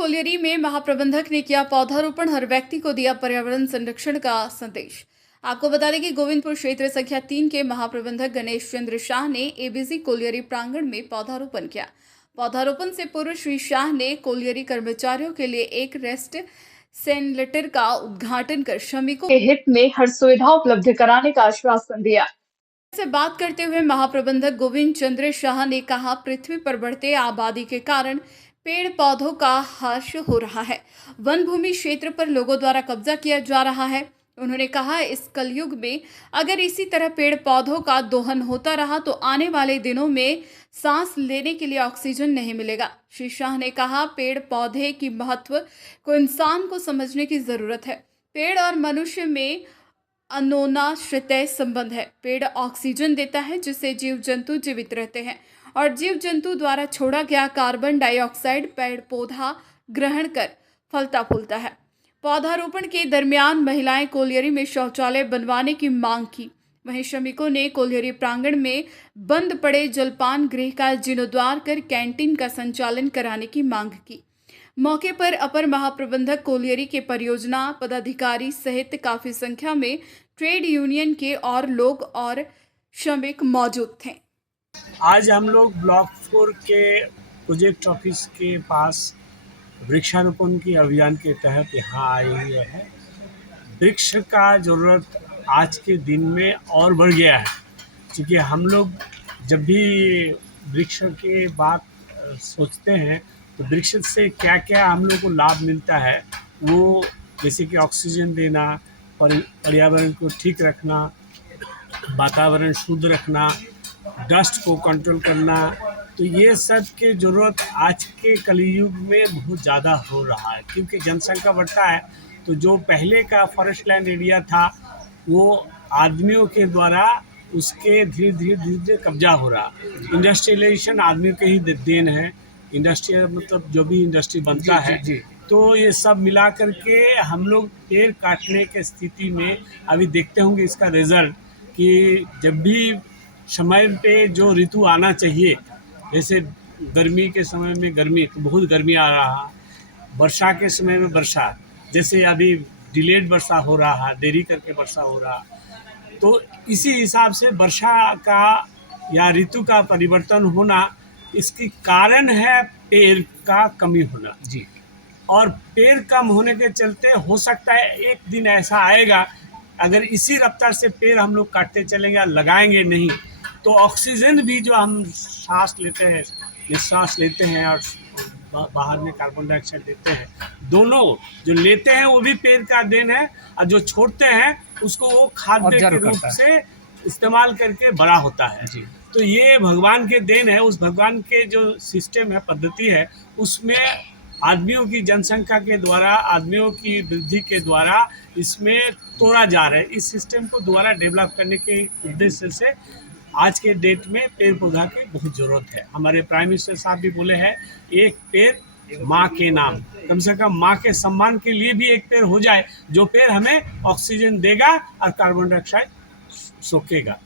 Colliery में महाप्रबंधक ने किया पौधारोपण, हर व्यक्ति को दिया पर्यावरण संरक्षण का संदेश। आपको बता दें कि गोविंदपुर क्षेत्र संख्या 3 के महाप्रबंधक गणेश चंद्र शाह ने एबीसी कोलियरी प्रांगण में पौधारोपण किया। पौधारोपण से पूर्व श्री शाह ने कोलियरी कर्मचारियों के लिए एक रेस्ट सेंटर का उद्घाटन कर श्रमिकों के हित में हर सुविधा उपलब्ध कराने का आश्वासन दिया। से बात करते हुए महाप्रबंधक गोविंद चंद्र शाह ने कहा, पृथ्वी पर बढ़ते आबादी के कारण पेड़ पौधों का ह्रास हो रहा है। वन भूमि क्षेत्र पर लोगों द्वारा कब्जा किया जा रहा है। उन्होंने कहा, इस कलयुग में अगर इसी तरह पेड़ पौधों का दोहन होता रहा तो आने वाले दिनों में सांस लेने के लिए ऑक्सीजन नहीं मिलेगा। श्री शाह ने कहा, पेड़ पौधे की महत्व को इंसान को समझने की जरूरत है। पेड़ और मनुष्य में अनोनाश्रित संबंध है। पेड़ ऑक्सीजन देता है जिससे जीव जंतु जीवित रहते हैं और जीव जंतु द्वारा छोड़ा गया कार्बन डाइऑक्साइड पेड़ पौधा ग्रहण कर फलता फूलता है। पौधारोपण के दरमियान महिलाएं कोलियरी में शौचालय बनवाने की मांग की। वहीं श्रमिकों ने कोलियरी प्रांगण में बंद पड़े जलपान गृह का जीर्णोद्धार कर कैंटीन का संचालन कराने की मांग की। मौके पर अपर महाप्रबंधक कोलियरी के परियोजना पदाधिकारी सहित काफी संख्या में ट्रेड यूनियन के और लोग और श्रमिक मौजूद थे। आज हम लोग ब्लॉक 4 के प्रोजेक्ट ऑफिस के पास वृक्षारोपण की अभियान के तहत यहाँ आए हुए हैं। वृक्ष का ज़रूरत आज के दिन में और बढ़ गया है, क्योंकि हम लोग जब भी वृक्ष के बात सोचते हैं तो वृक्ष से क्या क्या हम लोग को लाभ मिलता है, वो जैसे कि ऑक्सीजन देना, पर्यावरण को ठीक रखना, वातावरण शुद्ध रखना, डस्ट को कंट्रोल करना, तो ये सब के ज़रूरत आज के कलयुग में बहुत ज़्यादा हो रहा है। क्योंकि जनसंख्या बढ़ता है तो जो पहले का फॉरेस्ट लैंड एरिया था वो आदमियों के द्वारा उसके धीरे धीरे कब्जा हो रहा। इंडस्ट्रियलाइजेशन आदमियों के ही देन है। इंडस्ट्रियल मतलब जो भी इंडस्ट्री बनता है तो ये सब मिला करके हम लोग पेड़ काटने के स्थिति में अभी देखते होंगे इसका रिजल्ट, कि जब भी समय पे जो ऋतु आना चाहिए, जैसे गर्मी के समय में गर्मी तो बहुत गर्मी आ रहा, वर्षा के समय में वर्षा, जैसे अभी डिलेड वर्षा हो रहा है, देरी करके वर्षा हो रहा, तो इसी हिसाब से वर्षा का या ऋतु का परिवर्तन होना, इसकी कारण है पेड़ का कमी होना जी। और पेड़ कम होने के चलते हो सकता है एक दिन ऐसा आएगा, अगर इसी रफ्तार से पेड़ हम लोग काटते चलेंगे, लगाएंगे नहीं, तो ऑक्सीजन भी जो हम सांस लेते हैं, निश्वास लेते हैं और बाहर में कार्बन डाइऑक्साइड देते हैं, दोनों जो लेते हैं वो भी पेड़ का देन है, और जो छोड़ते हैं उसको वो खाद्य के रूप से इस्तेमाल करके बड़ा होता है जी। तो ये भगवान के देन है। उस भगवान के जो सिस्टम है, पद्धति है, उसमें आदमियों की जनसंख्या के द्वारा, आदमियों की वृद्धि के द्वारा इसमें तोड़ा जा रहा है। इस सिस्टम को दोबारा डेवलप करने के उद्देश्य से आज के डेट में पेड़ पौधा की बहुत ज़रूरत है। हमारे प्राइम मिनिस्टर साहब भी बोले हैं, एक पेड़ माँ के नाम, कम से कम माँ के सम्मान के लिए भी एक पेड़ हो जाए, जो पेड़ हमें ऑक्सीजन देगा और कार्बन डाइऑक्साइड सोखेगा।